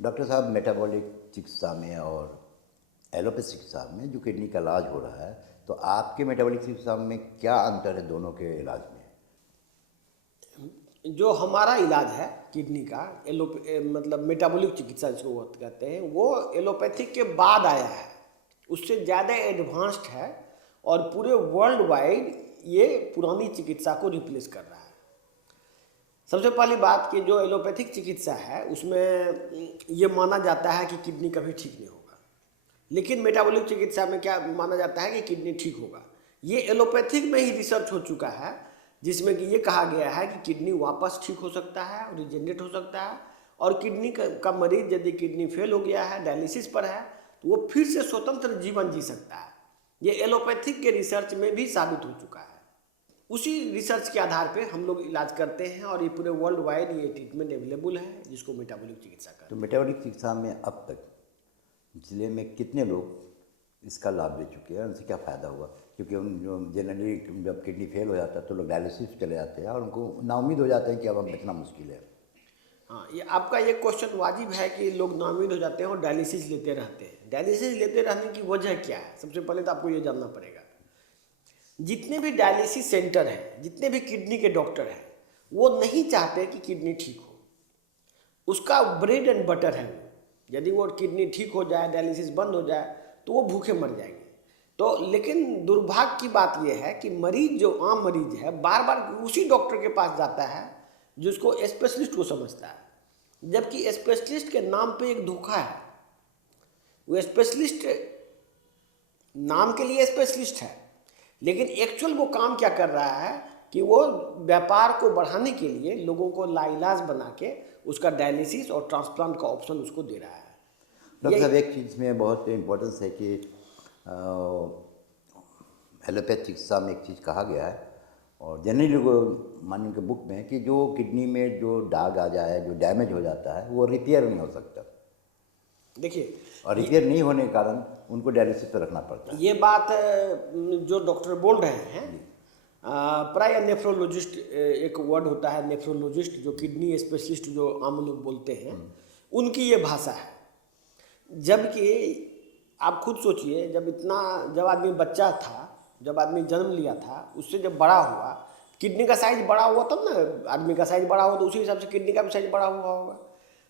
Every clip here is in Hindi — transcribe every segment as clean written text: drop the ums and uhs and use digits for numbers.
डॉक्टर साहब, मेटाबॉलिक चिकित्सा में और एलोपैथ चिकित्सा में जो किडनी का इलाज हो रहा है, तो आपके मेटाबॉलिक चिकित्सा में क्या अंतर है दोनों के इलाज में? जो हमारा इलाज है किडनी का मतलब मेटाबॉलिक चिकित्सा जिसको वो कहते हैं, वो एलोपैथिक के बाद आया है, उससे ज़्यादा एडवांस्ड है और पूरे वर्ल्ड वाइड ये पुरानी चिकित्सा को रिप्लेस कर रहा है। सबसे पहली बात कि जो एलोपैथिक चिकित्सा है उसमें ये माना जाता है कि किडनी कभी ठीक नहीं होगा, लेकिन मेटाबॉलिक चिकित्सा में क्या माना जाता है कि किडनी ठीक होगा। ये एलोपैथिक में ही रिसर्च हो चुका है, जिसमें कि ये कहा गया है कि किडनी वापस ठीक हो सकता है और रिजेनरेट हो सकता है, और किडनी का मरीज यदि किडनी फेल हो गया है, डायलिसिस पर है, तो वो फिर से स्वतंत्र जीवन जी सकता है। ये एलोपैथिक के रिसर्च में भी साबित हो चुका है। उसी रिसर्च के आधार पे हम लोग इलाज करते हैं और ये पूरे वर्ल्ड वाइड ये ट्रीटमेंट अवेलेबल है, जिसको मेटाबॉलिक चिकित्सा कहते तो मेटाबॉलिक चिकित्सा में अब तक जिले में कितने लोग इसका लाभ ले चुके हैं, उनसे क्या फ़ायदा हुआ? क्योंकि उन जो जनरली जब किडनी फेल हो जाता है तो लोग डायलिसिस चले जाते हैं और उनको नाउम्मीद हो जाते हैं कि अब बचना मुश्किल है। हैं। हाँ, ये आपका ये क्वेश्चन वाजिब है कि लोग नाउमीद हो जाते हैं और डायलिसिस लेते रहते हैं। डायलिसिस लेते रहने की वजह क्या है? सबसे पहले तो आपको ये जानना पड़ेगा। जितने भी डायलिसिस सेंटर हैं, जितने भी किडनी के डॉक्टर हैं, वो नहीं चाहते कि किडनी ठीक हो। उसका ब्रेड एंड बटर है वो। यदि वो किडनी ठीक हो जाए, डायलिसिस बंद हो जाए, तो वो भूखे मर जाएंगे। तो लेकिन दुर्भाग्य की बात यह है कि मरीज जो आम मरीज है बार बार उसी डॉक्टर के पास जाता है जिसको स्पेशलिस्ट को समझता है, जबकि स्पेशलिस्ट के नाम पे एक धोखा है। वो स्पेशलिस्ट नाम के लिए स्पेशलिस्ट है, लेकिन एक्चुअल वो काम क्या कर रहा है कि वो व्यापार को बढ़ाने के लिए लोगों को लाइलाज बना के उसका डायलिसिस और ट्रांसप्लांट का ऑप्शन उसको दे रहा है। डॉक्टर साहब, ये एक चीज़ में बहुत इम्पोर्टेंस है कि एलोपैथ चिकित्सा में एक चीज़ कहा गया है और जनरली लोग मानिए के बुक में कि जो किडनी में जो दाग आ जाए, जो डैमेज हो जाता है, वो रिपेयर नहीं हो सकता, देखिए, और रिपेयर नहीं होने के कारण उनको डायलिसिस पर रखना पड़ता है। ये बात जो डॉक्टर बोल रहे हैं, प्राय नेफ्रोलॉजिस्ट एक वर्ड होता है नेफ्रोलॉजिस्ट, जो किडनी स्पेशलिस्ट जो आम लोग बोलते हैं, उनकी ये भाषा है। जबकि आप खुद सोचिए, जब आदमी बच्चा था, जब आदमी जन्म लिया था, उससे जब बड़ा हुआ, किडनी का साइज बड़ा हुआ तब ना आदमी का साइज बड़ा हुआ, तो उसी हिसाब से किडनी का भी साइज बड़ा हुआ होगा।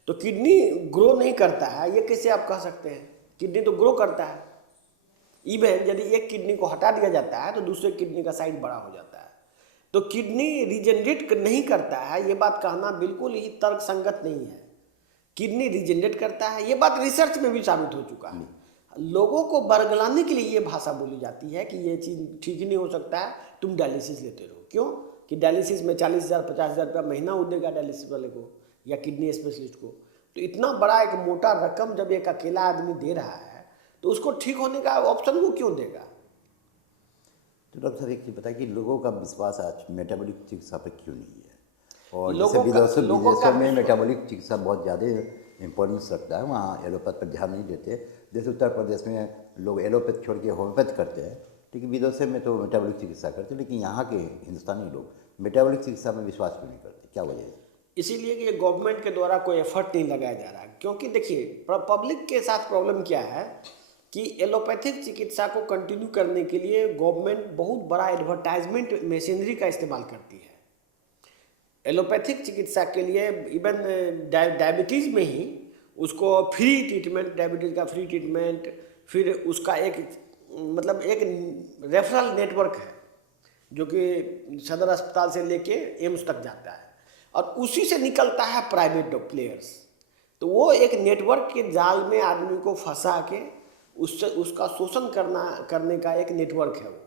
तो किडनी ग्रो नहीं करता है ये कैसे आप कह सकते हैं? किडनी तो ग्रो करता है। इवन यदि एक किडनी को हटा दिया जाता है तो दूसरे किडनी का साइज बड़ा हो जाता है। तो किडनी रिजेनरेट नहीं करता है, ये बात कहना बिल्कुल ही तर्क संगत नहीं है। किडनी रिजेनरेट करता है, ये बात रिसर्च में भी साबित हो चुका है। लोगों को बरगलाने के लिए ये भाषा बोली जाती है कि ये चीज़ ठीक ही नहीं हो सकता है, तुम डायलिसिस लेते रहो। क्यों? कि डायलिसिस में 40,000 50,000 रुपया महीना वो देगा डायलिसिस वाले को या किडनी स्पेशलिस्ट को। तो इतना बड़ा एक मोटा रकम जब एक अकेला आदमी दे रहा है, तो उसको ठीक होने का ऑप्शन वो क्यों देगा? तो डॉक्टर साहब, एक चीज़ बताइए कि लोगों का विश्वास आज मेटाबॉलिक चिकित्सा पर क्यों नहीं है? और जैसे विदेशों में मेटाबॉलिक चिकित्सा बहुत ज़्यादा इम्पोर्टेंस रखता है, वहाँ एलोपैथ पर ध्यान नहीं देते। जैसे उत्तर प्रदेश में लोग एलोपैथ छोड़ के होम्योपैथ करते हैं, लेकिन विदेशों में तो मेटाबॉलिक चिकित्सा करते हैं, लेकिन यहाँ के हिंदुस्तानी लोग मेटाबॉलिक चिकित्सा में विश्वास क्यों नहीं करते? क्या वजह है? इसीलिए कि गवर्नमेंट के द्वारा कोई एफर्ट नहीं लगाया जा रहा है। क्योंकि देखिए, पब्लिक के साथ प्रॉब्लम क्या है कि एलोपैथिक चिकित्सा को कंटिन्यू करने के लिए गवर्नमेंट बहुत बड़ा एडवर्टाइजमेंट मशीनरी का इस्तेमाल करती है। एलोपैथिक चिकित्सा के लिए इवन डायबिटीज़ में ही उसको फ्री ट्रीटमेंट, डायबिटीज़ का फ्री ट्रीटमेंट, फिर उसका एक मतलब एक रेफरल नेटवर्क है जो कि सदर अस्पताल से लेके एम्स तक जाता है, और उसी से निकलता है प्राइवेट प्लेयर्स। तो वो एक नेटवर्क के जाल में आदमी को फंसा के उससे उसका शोषण करने का एक नेटवर्क है वो,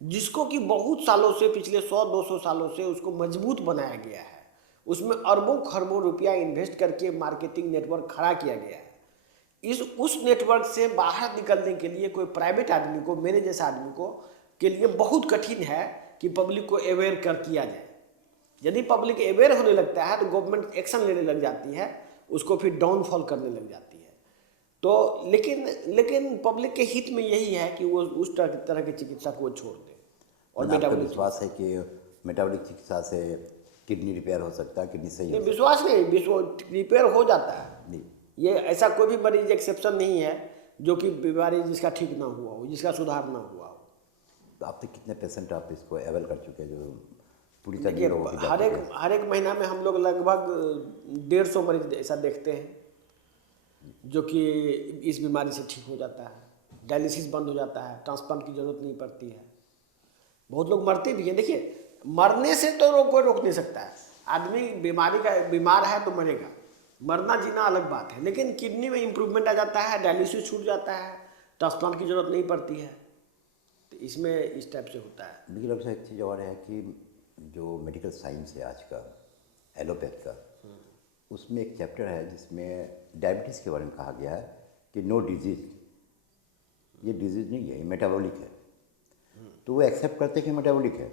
जिसको कि बहुत सालों से, पिछले 100-200 सालों से उसको मजबूत बनाया गया है। उसमें अरबों खरबों रुपया इन्वेस्ट करके मार्केटिंग नेटवर्क खड़ा किया गया है। उस नेटवर्क से बाहर निकलने के लिए कोई प्राइवेट आदमी को, मेरे जैसा आदमी को के लिए बहुत कठिन है कि पब्लिक को अवेयर किया जाए। यदि पब्लिक अवेयर होने लगता है तो गवर्नमेंट एक्शन लेने लग जाती है, उसको फिर डाउनफॉल करने लग जाती है। तो लेकिन पब्लिक के हित में यही है कि वो उस तरह की चिकित्सा को छोड़ दे। और मैंने आपका मेटाबॉलिक विश्वास है कि मेटाबॉलिक चिकित्सा से किडनी रिपेयर हो सकता है, किडनी सही हो नहीं, सकता विश्वास नहीं, रिपेयर हो जाता है। है? नहीं, ये ऐसा कोई भी मरीज एक्सेप्शन नहीं है जो कि बीमारी जिसका ठीक ना हुआ हो, जिसका सुधार ना हुआ हो। तो आप तक कितने पेशेंट आप इसको अवेल कर चुके हैं जो पूरी तरह देखिए, निरोग हो चुके हर एक महीना में हम लोग लगभग 150 मरीज ऐसा देखते हैं जो कि इस बीमारी से ठीक हो जाता है, डायलिसिस बंद हो जाता है, ट्रांसप्लांट की जरूरत नहीं पड़ती है। बहुत लोग मरते भी हैं। देखिए, मरने से तो कोई रोक नहीं सकता है। आदमी बीमार है तो मरेगा, मरना जीना अलग बात है। लेकिन किडनी में इम्प्रूवमेंट आ जाता है, डायलिसिस छूट जाता है, ट्रांसप्लांट की जरूरत नहीं पड़ती है। तो इसमें इस टाइप से होता है। लेकिन अब एक चीज़ और है कि जो मेडिकल साइंस है आज का, एलोपैथ का, उसमें एक चैप्टर है जिसमें डायबिटीज़ के बारे में कहा गया है कि नो डिजीज़, ये डिजीज़ नहीं है, ये मेटाबॉलिक है। तो वो एक्सेप्ट करते हैं कि मेटाबॉलिक है,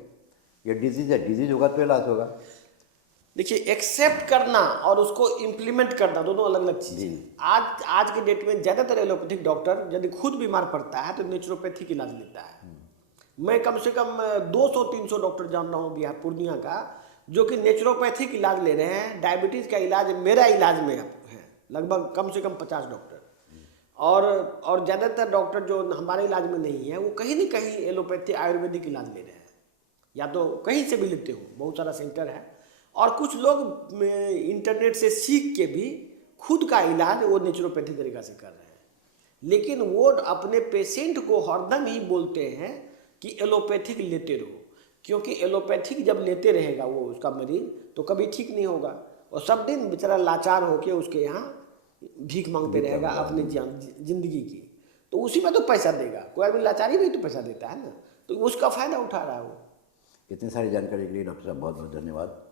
ये डिजीज़ है, डिजीज़ होगा तो इलाज होगा। देखिए, एक्सेप्ट करना और उसको इम्प्लीमेंट करना दोनों अलग अलग चीज़ें हैं। आज के डेट में ज़्यादातर एलोपैथिक डॉक्टर यदि खुद बीमार पड़ता है तो नेचुरोपैथिक इलाज लेता है। मैं कम से कम 200-300 डॉक्टर जान रहा हूँ बिहार पूर्णिया का जो कि नेचुरोपैथिक इलाज ले रहे हैं। डायबिटीज़ का इलाज मेरा इलाज में है, लगभग कम से कम 50 डॉक्टर। और ज़्यादातर डॉक्टर जो हमारे इलाज में नहीं है वो कहीं न कहीं एलोपैथी आयुर्वेदिक इलाज ले रहे हैं, या तो कहीं से भी लेते हो, बहुत सारा सेंटर है। और कुछ लोग इंटरनेट से सीख के भी खुद का इलाज वो नेचुरोपैथी तरीका से कर रहे हैं। लेकिन वो अपने पेशेंट को हरदम ही बोलते हैं कि एलोपैथिक लेते रहो, क्योंकि एलोपैथिक जब लेते रहेगा वो उसका मरीज तो कभी ठीक नहीं होगा और सब दिन बेचारा लाचार होकर उसके यहाँ भीख मांगते रहेगा अपनी जिंदगी की। तो उसी में तो पैसा देगा, कोई आदमी लाचारी भी तो पैसा देता है ना, तो उसका फ़ायदा उठा रहा है वो। इतनी सारी जानकारी के लिए डॉक्टर साहब बहुत बहुत धन्यवाद।